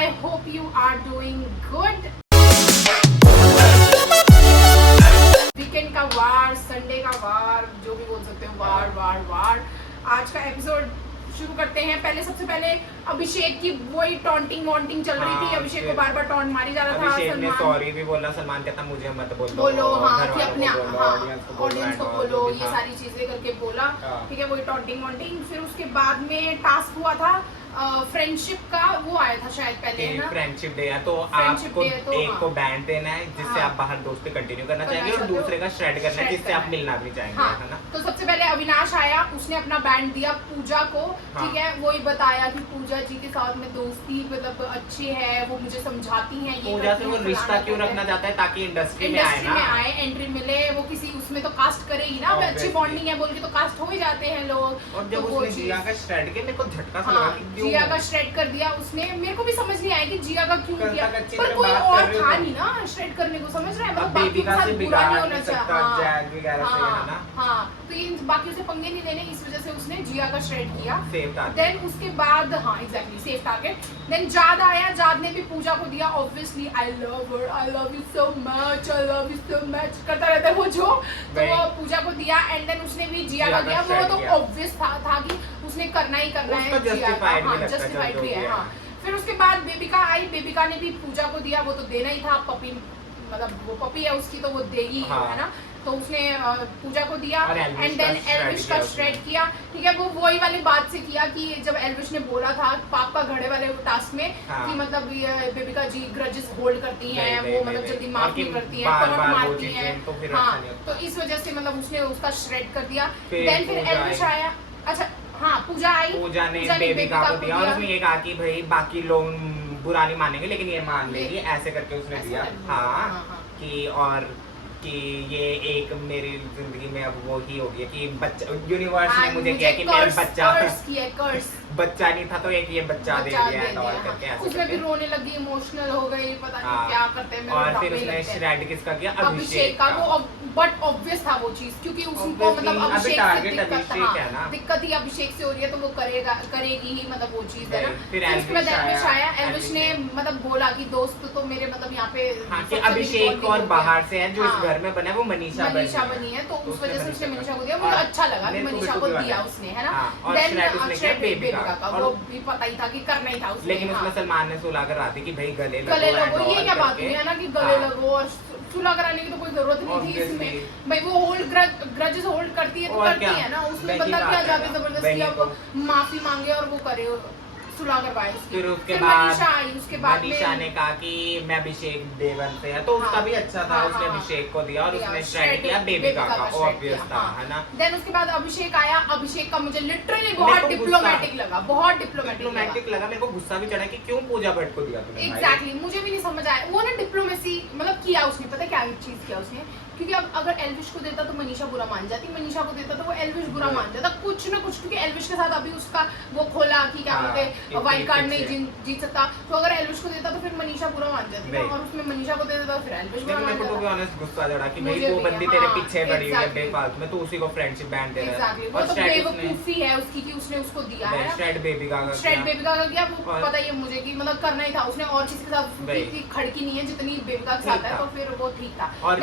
I hope you are doing good. Weekend का वार, Sunday का वार, जो भी बोल सकते हो, वार वार वार। आज का एपिसोड शुरू करते हैं। सबसे पहले अभिषेक की वही टॉन्टिंग वॉन्टिंग चल रही थी। अभिषेक को बार बार टॉन्ट मारी जा रहा था। अभिषेक ने सॉरी भी बोला, सलमान कहता मुझे मत बोलो हाँ कि अपने ऑडियंस को बोलो, ये सारी चीजें करके बोला। ठीक है, वही टॉन्टिंग वॉन्टिंग। फिर उसके बाद में टास्क हुआ था फ्रेंडशिप का, वो आया था शायद पहले ना, फ्रेंडशिप डे है। तो आपको एक को बैंड देना है जिससे आप बाहर दोस्ती कंटिन्यू करना चाहेंगे और दूसरे का श्रेड करना है जिससे आप मिलना भी चाहेंगे, है ना। तो सबसे पहले अविनाश आया, उसने अपना बैंड दिया पूजा को। ठीक है, वही बताया कि पूजा जी के साथ में दोस्ती मतलब अच्छी है, वो मुझे समझाती हैं। पूजा से वो रिश्ता क्यों रखना चाहता है? ताकि इंडस्ट्री में आए, एंट्री मिले, वो किसी उसमें तो कास्ट करेगी ना, अच्छी बॉन्डिंग है बोल के तो कास्ट हो ही जाते हैं लोग। और जब उसने जिया का श्रेड किया, मेरे को झटका सा लगा कि जिया का श्रेड कर दिया उसने। मेरे को भी समझ नहीं आया कि जिया का क्यों किया, पर कोई और था नहीं ना श्रेड करने को, समझ रहे हैं? मतलब बाकी के साथ बुरा नहीं होना चाहिए। हाँ, तो ये बाकी उसे पंगे नहीं लेने, इस वजह से उसने जिया का श्रेड किया। देन उसके बाद हाँ एग्जैक्टली सेफ टारगेट। देन जाद आया, जाद ने भी पूजा को दिया। Obviously I love her, I love you so much, I love you so much करता रहता है वो जो, तो वो पूजा को दिया। एंड देन उसने भी जिया का दिया। वो तो ऑब्वियस था कि उसने करना ही करना है, जस्टिफाइड भी है। हाँ, फिर उसके बाद बेबिका आई, बेबिका ने भी पूजा को दिया। वो तो देना ही था, पपी मतलब वो पपी है उसकी तो वो देगी, है ना। तो उसने पूजा को दिया। एंड देन एल्विश का श्रेड किया। ठीक है, वो वही वाली बात से किया कि जब एल्विश ने बोला था पाप का घड़े वाले टास्क में कि मतलब बेबिका जी ग्रजेस होल्ड करती हैं, वो मतलब जल्दी माफ नहीं करती हैं, टॉन्ट मारती हैं। हाँ, तो इस वजह से मतलब उसने उसका श्रेड कर दिया। देन फिर एल्विश आया। अच्छा हाँ, पूजा आई, पूजा ने बेबिका को दिया और उसने ये कहा कि भाई बाकी लोग बुरा नहीं मानेंगे लेकिन ये मान लेगी, ऐसे करके उसने दिया। हाँ, कि और कि ये एक मेरी जिंदगी में अब वो ही हो गया कि बच्चा यूनिवर्स ने मुझे किया कि मेरा बच्चा नहीं था तो एक ये बच्चा दे दिया है और करके ऐसे उसमें भी रोने लगी, इमोशनल हो गई, पता नहीं क्या करते हैं। और फिर उसने श्रेड किसका किया? अभिषेक का। वो बट ऑब्वियस था वो चीज, क्योंकि उसको मतलब अभिषेक से दिक्कत ही अभिषेक से हो रही है, तो वो करेगी ही मतलब वो चीज है ना। फिर उसके बाद एल्विश आया। एल्विश ने मतलब बोला कि दोस्त तो मेरे मतलब यहाँ पे अभिषेक और बाहर से है जो इस घर में बना है वो मनीषा बनी है, तो उस वजह से उसने मनीषा को दिया। मुझे अच्छा लगा कि मनीषा को दिया उसने, है ना। देन बेबिका का वो भी पता ही था कि करना ही था उसने, लेकिन उसमें सलमान ने सुलह करा दी कि भाई गले लगो। ये क्या बात हुई है ना कि गले लगो और सुलह कराने की तो कोई जरूरत नहीं थी इसमें। भाई वो होल्ड ग्रजेस होल्ड करती है तो करती है ना, उसमें बंदा क्या जाके जबरदस्ती अब माफी मांगे और वो करे, सुलह करवाए। फिर उसके बाद मनीषा ने कहा कि मैं अभिषेक देवन से है, तो उसका भी अच्छा था। उसने अभिषेक को दिया और उसने श्रेड किया बेबिका का, ऑब्वियस था, है ना। देन उसके बाद अभिषेक आया। अभिषेक का मुझे लिटरली बहुत डिप्लोमेटिक लगा, बहुत डिप्लोमेटिक लगा। मेरे को गुस्सा भी चढ़ा कि क्यों पूजा भट्ट को दिया तुमने। एग्जैक्टली, मुझे भी नहीं समझ आया। वो ना डिप्लोमेसी मतलब किया उसने, पता क्या चीज किया उसने, क्योंकि अब अगर एल्विश को देता तो मनीषा बुरा मान जाती, मनीषा को देता तो वो एल्विश बुरा मान जाता, कुछ ना कुछ। क्योंकि एल्विश के साथ अभी उसका वो खोला कि क्या बोलते वाइल्ड कार्ड नहीं जीत सकता, तो अगर एल्विश को देता तो फिर मनीषा बुरा मान जाती है, और उसमें मनीषा को दे देता तो फिर एल्विश बुरा मान जाता। मेरे को गुस्सा चढ़ा कि भाई वो बंदी तेरे पीछे पड़ी है बेफालतू में, तो उसी को फ्रेंडशिप बैंड दे रहा है। और बेवकूफी है उसकी कि उसने उसको दिया है। श्रेड बेबिका का किया, वो पता ही है मुझे कि मतलब करना ही था उसने, और किसी के साथ इतनी खड़की नहीं है जितनी बेबिका के साथ है, तो फिर वो ठीक था। और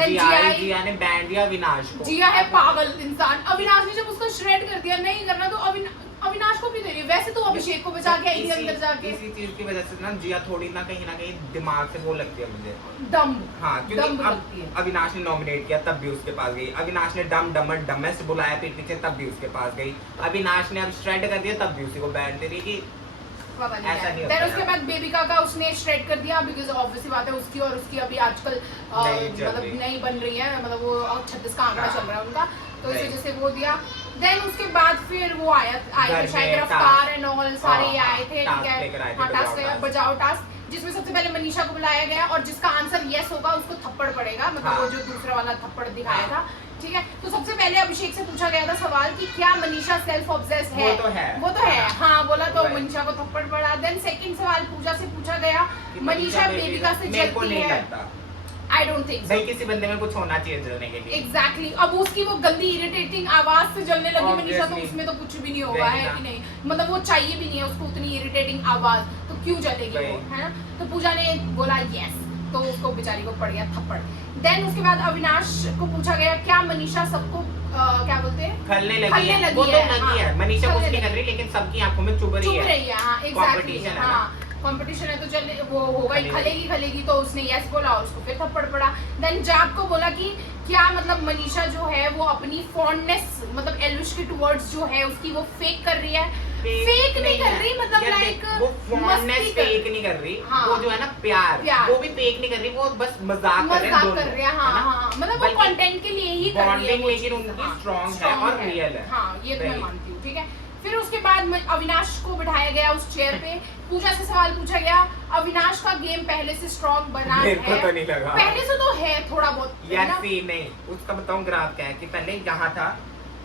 जिया ने बैंड दिया अविनाश को। जिया है पागल इंसान। अविनाश ने जब उसको श्रेड कर दिया, नहीं करना तो अविनाश को भी दे रही है। वैसे तो अभिषेक को बचा के आई अंदर जाके। इसी चीज की वजह से ना जिया थोड़ी ना कहीं दिमाग से वो लगती है मुझे, दम। हाँ, क्योंकि अब अविनाश ने नॉमिनेट किया तब भी उसके पास गई, अविनाश ने डमेस्ट बुलाया फिर पीछे तब भी उसके पास गई, अविनाश ने अब श्रेड कर दिया तब भी उसी को बैंड दे रही कि पता नहीं। फिर उसके बाद बेबिका का उसने श्रेड कर दिया, बिकॉज ऑब्वियसली बात है उसकी और उसकी अभी आजकल मतलब नहीं बन रही है, मतलब वो 36 का आंकड़ा चल रहा है उनका, तो इस वजह से वो दिया। देन उसके बाद फिर वो आए थे शायद गिरफ्तार एंड ऑल सारे ये आए थे। ठीक है, हाँ, टास्क बजाओ टास्क, जिसमें सबसे पहले मनीषा को बुलाया गया और जिसका आंसर यस होगा उसको थप्पड़ पड़ेगा, मतलब वो जो दूसरा वाला थप्पड़ दिखाया था। ठीक है, तो सबसे पहले अभिषेक से पूछा गया था सवाल कि क्या मनीषा सेल्फ ऑब्सेस्ड है? वो तो है। हाँ बोला, तो मनीषा को थप्पड़ पड़ा। देन सेकंड सवाल पूजा से पूछा गया, मनीषा बेबिका से जलती है? आई डोंट थिंक भाई किसी बंदे में कुछ होना चाहिए जलने के लिए। एग्जैक्टली अब उसकी वो गंदी इरिटेटिंग आवाज से जलने लगी मनीषा, तो उसमें तो कुछ भी नहीं होगा, है कि नहीं? मतलब वो चाहिए भी नहीं है उसको उतनी इरिटेटिंग आवाज, तो क्यों जलेगी वो, है ना? तो पूजा ने बोला यस, तो उसको बेचारी को पड़ गया थप्पड़। देन उसके बाद अविनाश को पूछा गया क्या मनीषा सबको क्या बोलते हैं खलने लगी है, वो तो लगी है, मनीषा कुछ नहीं कर रही लेकिन सबकी आंखों में चुभ रही है। हाँ एग्जैक्टली, हाँ कंपटीशन है तो चल वो होगा ही, खलेगी। तो उसने यस बोला और उसको फिर थप्पड़ पड़ा। देन जाब को बोला कि क्या मतलब मनीषा जो है वो अपनी फॉन्डनेस मतलब एल्विश के टुवर्ड्स जो है उसकी वो फेक कर रही है, फेक नहीं कर रही, मतलब लाइक वो फॉन्डनेस फेक नहीं कर रही, वो जो है ना प्यार वो भी फेक नहीं कर रही, वो बस मजाक कर रहे हैं। हाँ मतलब वो कंटेंट के लिए ही कर रही है, लेकिन उनकी स्ट्रांग है और रियल है। हाँ ये तो मैं मानती हूँ, ठीक है। फिर उसके बाद अविनाश को बिठाया गया उस चेयर पे, पूजा से सवाल पूछा गया अविनाश का गेम पहले से स्ट्रांग बना है? मेरे को तो नहीं लगा, पहले से तो है थोड़ा बहुत यार नहीं, उसका बताऊं ग्राफ क्या है कि पहले यहाँ था,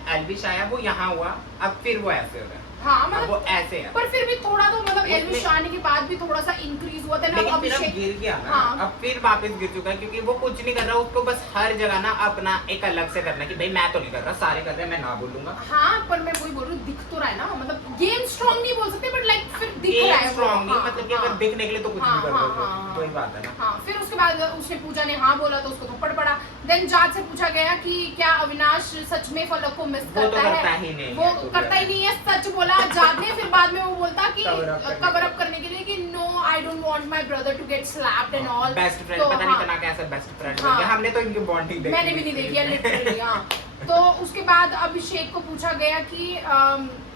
एल्विश आया वो यहाँ हुआ, अब फिर वो ऐसे हो रहा है। हाँ मतलब वो ऐसे है, पर फिर भी थोड़ा तो मतलब एल्विश आने के बाद भी थोड़ा सा इंक्रीज हुआ था ना, लेकिन फिर अब गिर गया ना। हाँ। अब फिर वापस गिर चुका है क्योंकि वो कुछ नहीं कर रहा, उसको बस हर जगह ना अपना एक अलग से करना कि भाई मैं तो नहीं कर रहा, सारे कर रहे हैं, मैं ना बोलूंगा। हाँ पर मैं वही बोल रही हूँ, दिख तो रहा है ना, मतलब गेम स्ट्रांग नहीं बोल सकते बट लाइक फिर दिख रहा है स्ट्रांग नहीं, मतलब कि अगर दिखने के लिए तो कुछ नहीं कर रहा, कोई बात है ना। हाँ फिर उसके बाद उसने पूजा ने हाँ बोला तो उसको थप्पड़ पड़ा। देन जाज से पूछा गया कि क्या अविनाश सच में फलक को मिस करता है? वो करता ही नहीं है, सच बोला जाज ने। फिर बाद में वो बोलता कि कवर अप करने के लिए कि no I don't want my brother to get slapped and all. Best friend पता नहीं इतना कैसा बेस्ट फ्रेंड बन गया, हमने तो इनकी बॉन्डिंग देखी, मैंने भी नहीं देखी है लिटरली। हां तो उसके बाद अभिषेक को पूछा गया कि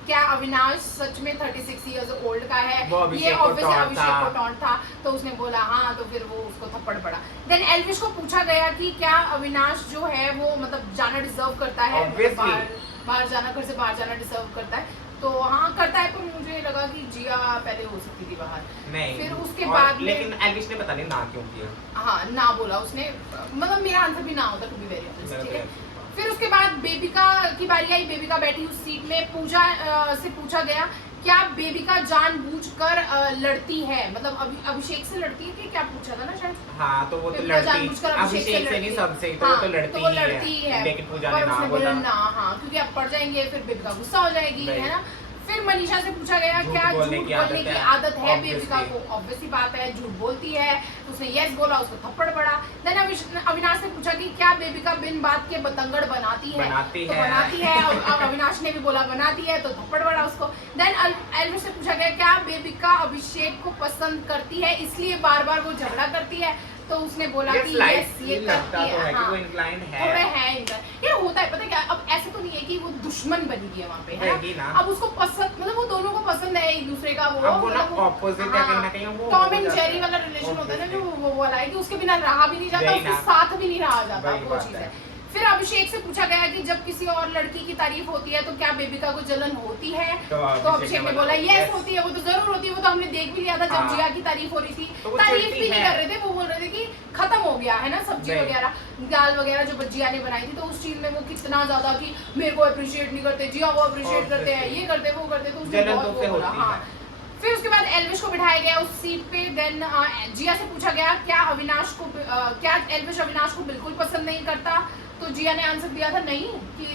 क्या अविनाश सच में 36 इयर्स ओल्ड का है? ये ऑब्वियसली अभिषेक को टॉन्ट था, तो उसने बोला हाँ, तो फिर वो उसको थप्पड़ पड़ा। देन एल्विश को पूछा गया कि क्या अविनाश जो है वो मतलब जाना डिजर्व करता है, बाहर जाना, घर से बाहर जाना डिजर्व करता है? तो हाँ करता है, पर मुझे लगा कि जिया पहले हो सकती थी बाहर। नहीं फिर उसके बाद लेकिन एल्विश ने पता नहीं ना क्यों किया। हाँ ना बोला उसने, मतलब मेरा आंसर भी ना होता टू बी वेरी ऑनेस्ट, ठीक है। फिर उसके बाद बेबिका की बारी आई, बेबिका बैठी उस सीट में। पूजा से पूछा गया क्या बेबिका जानबूझकर लड़ती है, मतलब अभिषेक से लड़ती है कि क्या पूछा था ना शायद। हाँ तो वो तो लड़ती, अभिषेक से नहीं सबसे, तो वो तो लड़ती है, लेकिन पूजा ने ना बोला ना। हाँ क्योंकि अब पड़ जाएंगे फिर बेबिका गुस्सा हो जाएगी, है ना। फिर मनीषा से पूछा गया क्या झूठ बोलने की आदत है बेबिका को? ऑब्वियसली बात है, झूठ बोलती है। उसने यस बोला, उसको थप्पड़ पड़ा। देन अविनाश ने पूछा कि क्या बेबिका बिन बात के बतंगड़ बनाती है? तो बनाती है। अविनाश ने भी बोला बनाती है, तो थप्पड़ पड़ा उसको। देन एल्विश से पूछा गया क्या बेबिका अभिषेक को पसंद करती है इसलिए बार बार वो झगड़ा करती है? तो उसने बोला कि यस ये करती है, हाँ थोड़ा है इनका। ये होता है पता है क्या, अब ऐसे तो नहीं है कि वो दुश्मन बनी हुई है वहाँ पे, है ना। अब उसको पसंद, मतलब वो दोनों को पसंद है एक दूसरे का, वो ऑपोजिट है कहीं ना कहीं, वो टॉम एंड जेरी वाला रिलेशन होता है ना, जो वो वाला है कि उसके बिना रहा भी नहीं जाता, उसके साथ भी नहीं रहा जाता, वो चीज है। फिर अभिषेक से पूछा गया कि जब किसी और लड़की की तारीफ होती है तो क्या बेबिका को जलन होती है? तो अभिषेक ने बोला यस होती है, वो तो जरूर होती है, वो तो हमने देख भी लिया था जब जिया की तारीफ हो रही थी। तारीफ भी नहीं कर रहे थे, वो बोल रहे थे कि खत्म हो गया है ना, सब्जी वगैरह दाल वगैरह जो जिया ने बनाई थी, तो उस चीज में वो कितना ज्यादा कि मेरे को अप्रिशिएट नहीं करते, जिया को अप्रिशिएट करते हैं, ये करते वो करते, तो उसने बहुत बोला। हाँ फिर उसके बाद एल्विश को बिठाया गया उस सीट पे। देन जिया से पूछा गया क्या एल्विश अविनाश को बिल्कुल पसंद नहीं करता? तो जिया ने आंसर दिया था नहीं, कि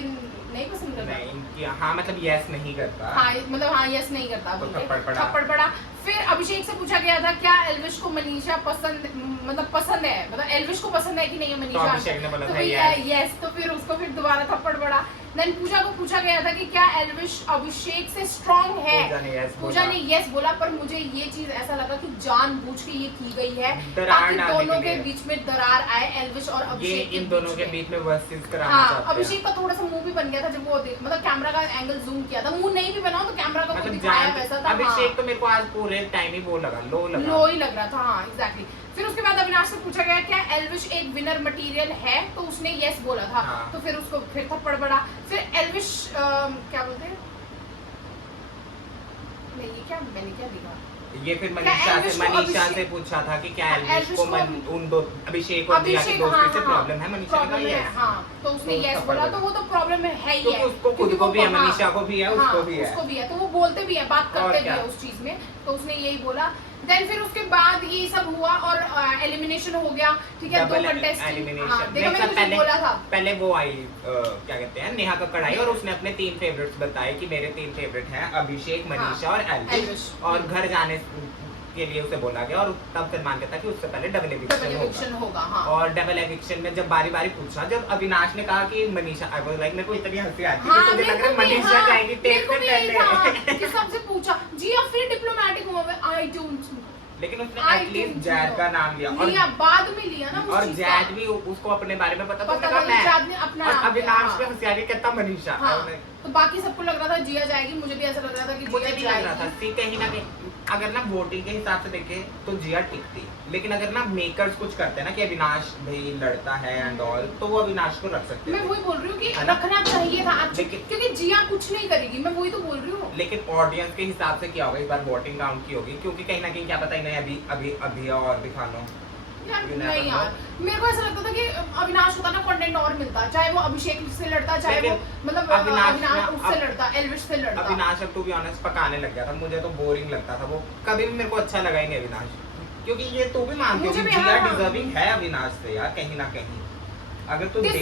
नहीं पसंद करता, नहीं हाँ मतलब यस नहीं करता, हाँ मतलब हाँ यस नहीं करता, तो थप्पड़ पड़ा। फिर अभिषेक से पूछा गया था क्या एल्विश को मनीषा पसंद है, मतलब एल्विश को पसंद है कि नहीं है मनीषा? तो अभिषेक ने बोला था यस, तो फिर उसको फिर दोबारा थप्पड़ पड़ा। देन पूजा को पूछा गया था कि क्या एल्विश अभिषेक से स्ट्रांग है? पूजा ने यस बोला, पर मुझे ये चीज ऐसा लगा कि जानबूझ के ये की गई है ताकि दोनों के बीच में दरार आए, एल्विश और अभिषेक इन दोनों के बीच में वर्सेस कराना चाहते हैं। अभिषेक का थोड़ा सा मुंह भी बन गया था जब वो मतलब कैमरा का एंगल जूम किया था, मुंह नहीं भी बना तो कैमरा का मुंह दिखाया वैसा था। अभिषेक तो मेरे को आज पूरे टाइम ही वो लगा, लो ही लग रहा था, हाँ एग्जैक्टली। फिर उसके बाद अविनाश से पूछा गया क्या एल्विश एक विनर मटेरियल है? तो उसने यस बोला था, तो फिर उसको फिर थप्पड़ पड़ा। फिर एल्विश क्या बोलते हैं, नहीं ये क्या मैंने क्या लिखा, ये फिर मनीषा से पूछा था कि क्या एल्विश को उन दो अभिषेक और जिया की दोस्ती से प्रॉब्लम है? मनीषा ने कहा यस, हाँ तो उसने यस बोला, तो वो तो प्रॉब्लम है ही है, उसको खुद को भी है, मनीषा को भी है, उसको भी है, तो वो बोलते भी है, बात करते भी है उस चीज में। तो उसने यही बोला। देन फिर उसके बाद ये सब हुआ और एलिमिनेशन हो गया, ठीक है, 2 कंटेस्टेंट। हाँ, देखो मैंने कुछ बोला था। पहले वो आई क्या कहते हैं, नेहा कक्कड़ आई और उसने अपने 3 फेवरेट्स बताए कि मेरे 3 फेवरेट हैं अभिषेक, मनीषा और एल्विश। और घर जाने के लिए उसे बोला गया और तब सलमान कहता कि उससे पहले डबल एविक्शन होगा। हाँ। और डबल एविक्शन में जब बारी बारी पूछा, जब अविनाश ने कहा कि मनीषा, आई वाज लाइक, मेरे को इतनी हंसी आती है कि मुझे लग रहा है मनीषा जाएगी टेक से पहले कि सबसे पूछा जी अब फिर डिप्लोमेटिक हुआ, आई डोंट, लेकिन उसने एटलीस्ट जैद का नाम लिया और बाद में लिया ना, और जैद भी उसको अपने बारे में पता था, जैद ने अपना और अविनाश पे हंसी आ रही, कहता मनीषा। तो बाकी सबको लग रहा था जिया जाएगी, मुझे भी ऐसा लग रहा था कि मुझे भी लग रहा था कहीं ना कहीं अगर ना वोटिंग के हिसाब से देखे तो जिया टिकती, लेकिन अगर ना मेकर्स कुछ करते हैं ना कि अविनाश भाई लड़ता है एंड ऑल, तो वो अविनाश को रख सकते हैं। मैं वही बोल रही हूँ कि रखना चाहिए था क्योंकि जिया कुछ नहीं करेगी, मैं वही तो बोल रही हूँ। लेकिन ऑडियंस के हिसाब से क्या होगा, इस बार वोटिंग काउंट की होगी, क्योंकि कहीं ना कहीं क्या पता इन्हें अभी और दिखा लो नहीं यार, मेरे को ऐसा लगता था कि अविनाश होता ना कंटेंट और मिलता, चाहे वो अभिषेक से लड़ता, चाहे वो मतलब अविनाश उससे लड़ता, एल्विश से लड़ता। अविनाश अब टू बी ऑनेस्ट पकाने लग गया था, मुझे तो बोरिंग लगता था वो, कभी भी मेरे को अच्छा लगा ही नहीं अविनाश, क्योंकि ये तू भी मानती हो कि जिया डिजर्विंग है अविनाश से यार, कहीं ना कहीं अगर तू देखे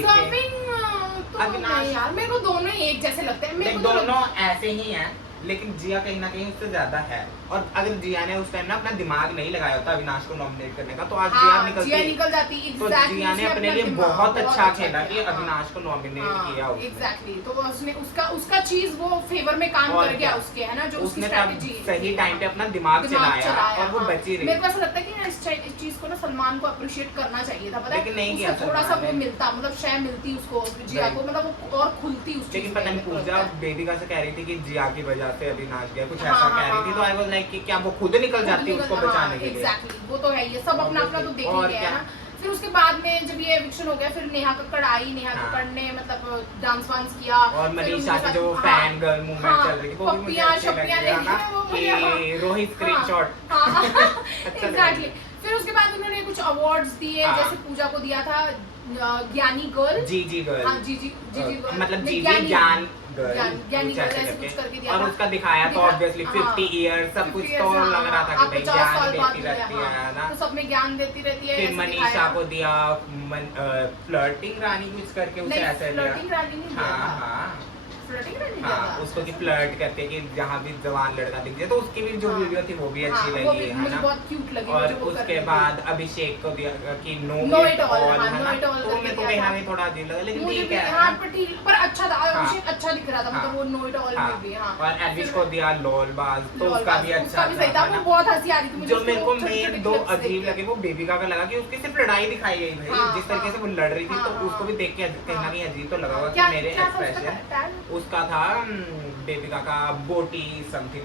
अविनाश यार, मेरे को दोनों ही एक जैसे लगते हैं, मेरे को दोनों ऐसे ही हैं, लेकिन जिया कहीं ना कहीं उससे ज्यादा है। और अगर जिया ने उस टाइम ना अपना दिमाग नहीं लगाया होता अविनाश को नॉमिनेट करने का, तो आज जिया निकल जाती। तो जिया ने अपने लिए बहुत अच्छा खेला कि अविनाश को नॉमिनेट किया एग्जैक्टली, तो उसने उसका चीज वो फेवर में काम कर गया उसके, है ना, जो उसकी स्ट्रेटजी सही टाइम पे अपना दिमाग चलाया और वो बची रही। मेरे को ऐसा लगता है कि इस चीज को ना सलमान को अप्रिशिएट करना चाहिए था, पता है, लेकिन नहीं किया, थोड़ा सा वो मिलता, मतलब शय मिलती उसको, जिया को, मतलब वो और खुलती उस चीज। लेकिन पता नहीं पूजा बेबिका से कह रही थी कि जिया की वजह से अविनाश गया, कुछ ऐसा कह रही थी, तो आई वाज लाइक कि क्या वो खुद निकल जाती उसको बचाने के लिए। एग्जैक्टली, वो तो है, ये सब अपना अपना तो देख ही गया है ना। फिर उसके बाद में जब ये एविक्शन हो गया, फिर नेहा कक्कड़ आई, नेहा कक्कड़ ने मतलब डांस वांस किया, और मनीषा की जो फैन गर्ल मूवमेंट चल रही थी वो भी मुझे अच्छी लगी ना, कि रोहित स्क्रीनशॉट एग्जैक्टली। फिर उसके बाद उन्होंने कुछ अवार्ड्स दिए, जैसे पूजा को दिया था ज्ञानी गर्ल, जी गर्ल, हाँ जी मतलब जी ज्ञान ज्ञानी गर्ल ऐसे कुछ करके दिया, और उसका दिखाया तो ऑब्वियसली 50 इयर्स सब कुछ तो लग रहा था कि भाई ज्ञान देती रहती है ना, तो सब में ज्ञान देती रहती है। फिर मनीषा को दिया फ्लर्टिंग रानी कुछ करके उसे ऐसे दिया, फ्लर्टिंग रानी नहीं दिया, हाँ, उसको की फ्लर्ट करते कि जहाँ भी जवान लड़का दिख जाए, तो उसकी भी जो वीडियो थी वो भी अच्छी लगी है ना, बहुत क्यूट लगी। और उसके बाद अभिषेक को दिया कि नो इट ऑल, तो मेरे को कहीं ना कहीं थोड़ा अजीब लगा, लेकिन ठीक है, पर अच्छा था, अभिषेक अच्छा दिख रहा था, मतलब वो नो इट ऑल में भी। और एल्विश को दिया लोलबाज, तो उसका भी अच्छा था, वो बहुत हंसी आ रही थी मुझे। जो मेरे को मेन 2 अजीब लगे वो बेबिका का लगा कि उसकी सिर्फ लड़ाई दिखाई गई भाई, जिस तरीके से वो लड़ रही थी, तो उसको भी देख के कहीं ना कहीं अजीब तो लगा हुआ कि मेरे एक्सप्रेशन। उसका था बेबिका का बोटी समथिंग,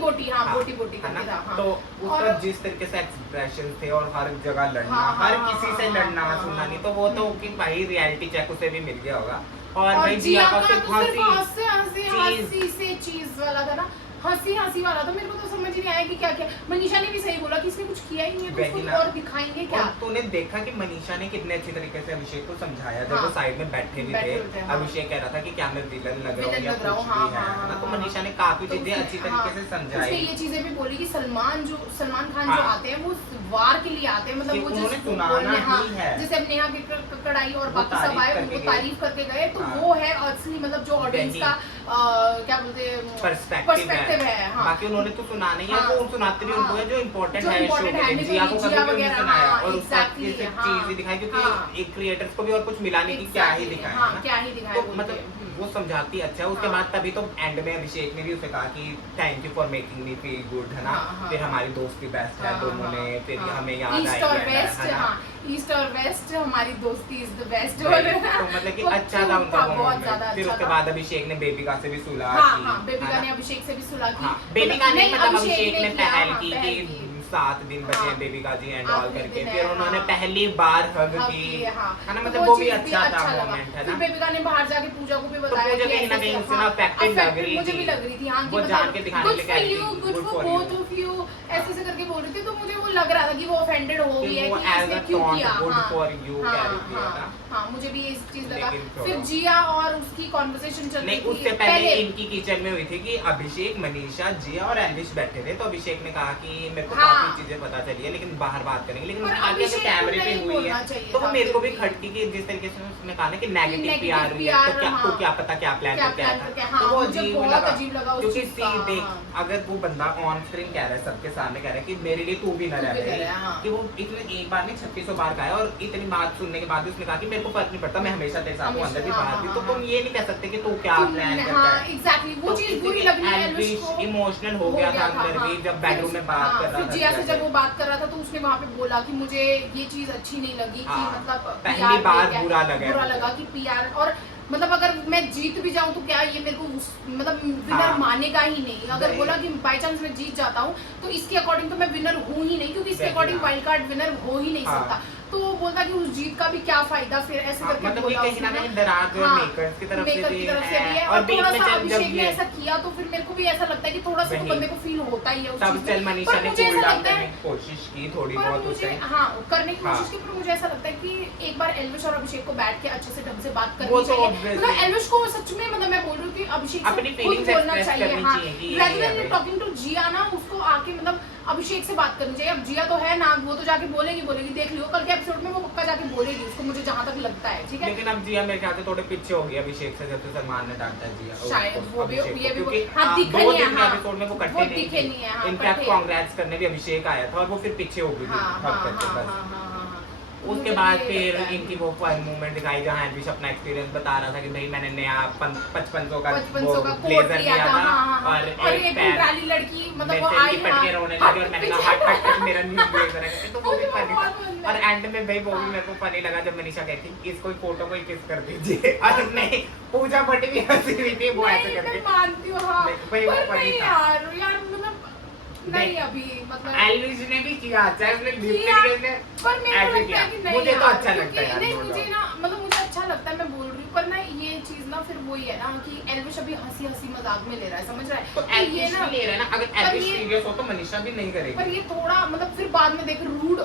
बोटी है ना, तो उसका जिस तरीके से एक्सप्रेशन थे और हर जगह लड़ना, हर किसी से लड़ना सुनना नहीं, तो वो तो कि भाई रियलिटी चेक उसे भी मिल गया होगा। और भाई जिया का सिर्फ हंसी से चीज वाला था ना, हंसी वाला था, मेरे को तो समझ ही नहीं आया कि क्या क्या। मनीषा ने भी सही बोला कि इसने कुछ किया ही नहीं है, तो उसको और दिखाएंगे क्या। तूने देखा कि मनीषा ने कितने अच्छी तरीके से अभिषेक को समझाया, जब वो साइड में बैठे भी थे, अभिषेक कह रहा था कि क्या मैं विलन लग रहा हूँ या कुछ भी है ना, तो मनीषा ने काफी चीजें अच्छी तरीके से समझाई। ये चीजें भी बोली कि सलमान खान जो आते हैं वो वार के लिए आते हैं, मतलब वो जैसे अब नेहा कक्कड़ आई और बाकी सब आए, उनको तारीफ करके गए, तो वो है असली, मतलब जो ऑडियंस का क्या बोलते हैं पर्सपेक्टिव है। बाकी उन्होंने तो सुना नहीं है, वो सुनाते भी उनको है जो इम्पोर्टेंट है शो के लिए, जिया को कभी भी सुनाया और उसका चीज भी दिखाई, क्योंकि एक क्रिएटर्स को भी और कुछ मिला नहीं कि क्या ही दिखाया, तो मतलब वो समझाती अच्छा है। उसके बाद तभी तो एंड में अभिषेक ने भी उसे कहा कि thank you for making me feel good, है ना, फिर हमारी दोस्ती बेस्ट है दोनों ने, फिर हमें याद आई ईस्ट और वेस्ट हमारी दोस्ती इज द बेस्ट, तो मतलब कि अच्छा था उनका मोमेंट। फिर उसके बाद अभिषेक ने बेबिका से भी सुलह की, बेबिका ने अभिषेक से भी सुलह की, बेबिका ने मतलब अभिषेक ने पहल की कि 7 दिन बचे बेबिका जी एंड ऑल करके, फिर उन्होंने पहली बार हग की, है ना, मतलब वो भी अच्छा था मोमेंट, है ना। बेबिका ने बाहर जाके पूजा को भी बताया कि कहीं ना कहीं उससे ना अफेक्टेड लग रही थी, मुझे भी लग रही थी, हां, वो जान के दिखाने के लिए good for both of you ऐसे करके बोल रही थी, तो मुझे वो लग रहा था कि वो ऑफेंडेड हो गई है कि इसने क्यों किया, गुड फॉर यू कह रही थी ना। हाँ मुझे भी ये चीज लगा। लेकिन फिर जिया और उसकी कॉन्वर्सेशन चल रही नहीं, थी उससे पहले इनकी किचन में हुई थी कि अभिषेक, मनीषा, जिया और एल्विश बैठे थे, तो अभिषेक ने कहा कि मेरे को हाँ। काफी चीजें पता चली है लेकिन बाहर बात करेंगे, लेकिन पर आगे अभिषेक को कैमरे पे नहीं हुई बोलना है चाहिए तो वो था मेरे को भी फिर खटकी की, जिस तरीके से उसने कहा ना कि नेगेटिव negative पीआर हुई है, PR, तो क्या हाँ। तो क्या पता क्या प्लान क्या करके आया plan करके, था, हाँ, तो वो मुझे अजीब बहुत लगा। अजीब लगा उस क्योंकि चीज का, देख हाँ। अगर वो बंदा ऑन स्क्रीन कह रहा है, सबके सामने कह रहा है कि मेरे लिए तू भी न रह विनर है, हाँ। कि वो इतने एक बार नहीं 3600 बार कहा है, और इतनी बात सुनने के बाद भी उसने कहा कि मेरे को फर्क नहीं पड़ता, मैं हमेशा तेरे साथ हूं, अंदर भी हमेशा, बाहर भी, हाँ, तो हाँ, तुम ये नहीं कह सकते कि तू क्या प्लान करता हाँ है। एग्जैक्टली वो चीज बुरी लगनी है एल्विश को। इमोशनल हो गया था अंदर भी, जब बेडरूम में बात कर रहा फिर था जिया से जिया जब वो बात कर रहा था तो उसने वहाँ पे बोला कि मुझे ये चीज अच्छी नहीं लगी कि हाँ, मतलब पहली PR बार क्या- बुरा लगा कि पीआर, और मतलब अगर मैं जीत भी जाऊं तो क्या ये मेरे को मतलब विनर हाँ। मानेगा ही नहीं। अगर नहीं। बोला कि बाई चांस मैं जीत जाता हूँ तो इसके अकॉर्डिंग तो मैं विनर हूँ ही नहीं, क्योंकि इसके नहीं, अकॉर्डिंग हाँ। वाइल्ड कार्ड विनर हो ही नहीं हाँ। सकता। तो वो बोलता कि उस जीत का भी क्या फायदा, फिर ऐसे हाँ, करके मतलब बोला ये कहीं ना उसने। कहीं डराग हाँ, मेकर्स की तरफ से मेकर भी की तरफ से भी है, और और बीच थोड़ा में सा जब अभिषेक ने ये ऐसा किया तो फिर मेरे को भी ऐसा लगता है कि थोड़ा सा तो वही। बंदे को फील होता ही है उस तब चीज चल में। मनीषा पर ने मुझे कूल ऐसा डाउन लगता करने है की कोशिश की थोड़ी पर बहुत उस मुझे टाइम। हाँ करने की हाँ। कोशिश की, पर मुझे ऐसा लगता है कि एक बार एल्विश और अभिषेक को बैठ के अच्छे से ढंग से बात वो करनी तो चाहिए। obviously। मतलब एल्विश को सच में मतलब मैं बोल रही हूँ कि अभिषेक से अपनी खुद feelings बोलना express चाहिए, करनी हाँ चाहिए कि ये rather है than भाई। talking to जिया ना, उसको आके मतलब अभिषेक से बात करनी चाहिए। अब जिया तो है ना, वो तो जाके बोलेगी देख लियो कल के एपिसोड में वो पक्का जाके बोलेगी उसको, मुझे जहाँ तक लगता है। ठीक है, लेकिन अब जिया मेरे ख्याल से थोड़े पीछे हो गई अभिषेक से, जब से सलमान ने डांटा जिया शायद वो भी अभिषेक ये को, भी क्योंकि हाँ दिखे दो नहीं है, दिन के हाँ एपिसोड में वो वो कट्टे दिखे नहीं है, हाँ इनफैक्ट कट्टे। कांग्रेट्स करने भी अभिषेक आया था और वो फिर पीछे हो गई थी हाँ हद हाँ करके हाँ बस। हाँ हाँ हाँ। उसके मुझे बाद भी फिर लगता है। इनकी वो फन मूवमेंट दिखाई जहाँ एल्विश अपना एक्सपीरियंस बता रहा था कि भाई मैंने नया 5500 का 5500 का कोट ब्लेजर लिया लिया था, था हाँ, हाँ, हाँ। और और एक एक पैर वाली लड़की मतलब मेरे वो से आई लिपट के रोने लगी और मैंने कहा हट हट मेरा न्यू ब्लेजर है, तो वो भी फनी था। और एंड में भाई वो भी मेरे को फनी लगा जब मनीषा कहती इसको फोटो को किस कर दीजिए और नहीं पूजा भट्ट भी हंसी रही थी वो ऐसे करके। मैं मानती हूँ हाँ, भाई वो पर फनी नहीं था। यार मतलब नहीं अभी मतलब एल्विश ने भी किया चाहे उसने किया, पर मेरे को ऐसे लगता है कि किया नहीं मुझे तो यार, अच्छा लगता है क्योंकि यार नहीं no मुझे doubt। ना मतलब मुझे अच्छा लगता है, मैं बोल रही हूँ, पर ना ये चीज ना फिर वही है ना कि एल्विश अभी हंसी हंसी मजाक में ले रहा है, समझ रहा है तो ये एल्विश ना भी ले रहा है ना, अगर पर एल्विश ये- सीरियस हो तो मनीषा भी नहीं करेगी। पर ये थोड़ा मतलब फिर बाद में देख रूड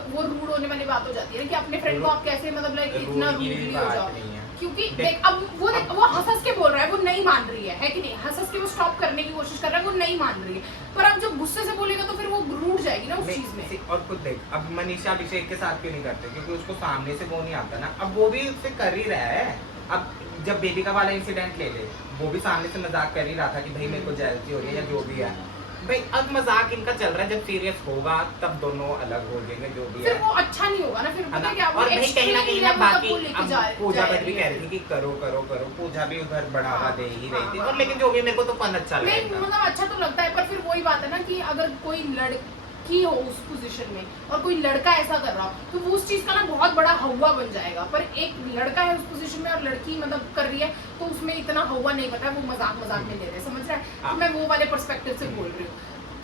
होने वाली बात हो जाती है ना कि अपने फ्रेंड को आप कैसे मतलब लाइक इतना रूड की रूडली हो बात जाओ, नहीं है। क्योंकि देख- देख अब वो हंस के बोल रहा है, वो नहीं मान रही है कि नहीं, हंस के वो स्टॉप करने की कोशिश कर रहा है, वो नहीं मान रही है, पर अब जब गुस्से से बोलेगा तो फिर वो रूठ जाएगी ना उस चीज में। और खुद देख अब मनीषा अभिषेक के साथ क्यों नहीं करते, क्योंकि उसको सामने से वो नहीं आता ना, अब वो भी उससे कर ही रहा है। अब जब बेबी का वाला इंसिडेंट ले ले, वो भी सामने से मजाक कर ही रहा था कि भाई मेरे को जेलसी हो रही है या जो भी है। भाई अब मजाक इनका चल रहा है, जब सीरियस होगा तब दोनों अलग हो जाएंगे जो भी है। फिर वो अच्छा नहीं होगा ना, फिर है पता ना? क्या वो और भाई कहीं ना कहीं ना extreme level तक बाकी वो लेके अब जा- पूजा भट्ट भी जाएगी कह रही थी कि करो करो करो, पूजा भी उधर बढ़ावा हाँ, दे ही रही थी। हाँ, और लेकिन जो भी मेरे को तो फन अच्छा लगा नहीं एकदम। मतलब अच्छा तो लगता है, पर फिर वही बात है ना कि अगर कोई लड़की हो उस पोजीशन में और कोई लड़का ऐसा कर रहा हो तो वो उस चीज का ना बहुत बड़ा हवा बन जाएगा, पर एक लड़का है उस पोजीशन में और लड़की मतलब कर रही है तो उसमें इतना हवा नहीं पता है, वो मजाक में ले रहे हैं, समझ रहा है? हाँ। तो मैं वो वाले पर्सपेक्टिव से बोल रही हूँ।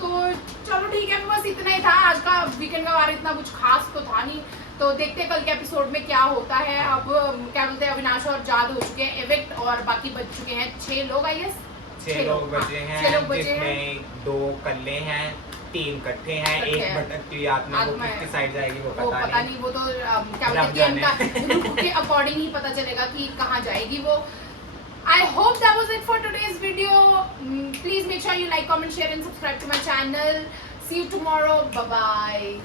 तो चलो ठीक है, बस इतना ही था आज का वीकेंड का वार, इतना कुछ खास तो था नहीं। तो देखते हैं कल के एपिसोड में क्या होता है। अब क्या बोलते हैं, अविनाश और जाद हो चुके हैं एविक्ट और बाकी बच चुके हैं 6 लोग आई गेस। 6 लोग बचे हैं, 6 लोग बचे हैं। जिसमें 2 कल्ले हैं, 3 इकट्ठे हैं, इकट्ठे एक हैं। भटकती हुई आत्मा वो आत्मा है। किसकी साइड जाएगी वो वो पता पता नहीं। नहीं, वो तो क्या रब बोलते हैं गेम जाने। का रुख के अकॉर्डिंग ही पता चलेगा कि कहाँ जाएगी वो। I hope that was it for today's video. Please make sure you like, comment, share and subscribe to my channel. See you tomorrow. Bye bye.